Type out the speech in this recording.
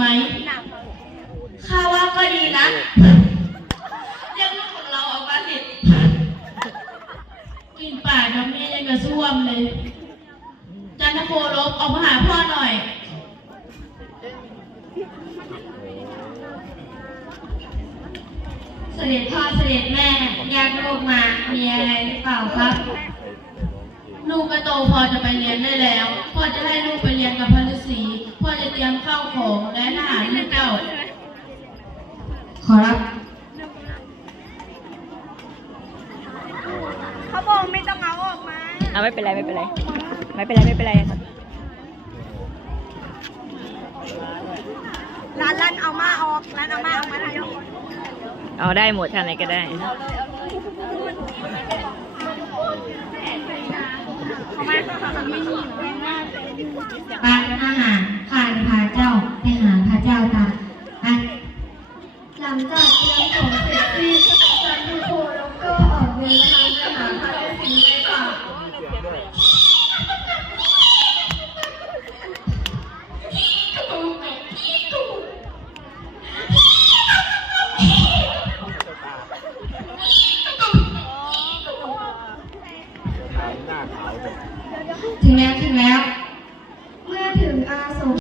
ไหมข้าว่าก็ดีนะเรียกลูกของเราออกมาสิกินป่าน้ำเมย์ยังกระซ่วมเลยจันทโคลบออกมาหาพ่อหน่อยเสด็จพ่อเสด็จแม่ญาติลูกมามีอะไรหรือเปล่าครับลูกก็โตพอจะไปเรียนได้แล้วพ่อจะให้ลูกไปเรียนกับพระฤาษีพ่อจะเตรียมข้าวของและทหารให้เจ้าขอรับเขาบอกไม่ต้องเอาออกมาเอาไม่เป็นไรร้านเอามาออกร้านเอามาทายกเอาได้หมดทำอะไรก็ได้ปาทหารข้าจะพาเจ้าไปหาพระเจ้าตากหลังจากเตรียมของเสร็จสิ้นจันทโคแล้วก็ออกเดินทางไปหาพระฤาษีในป่าถึงแล้ว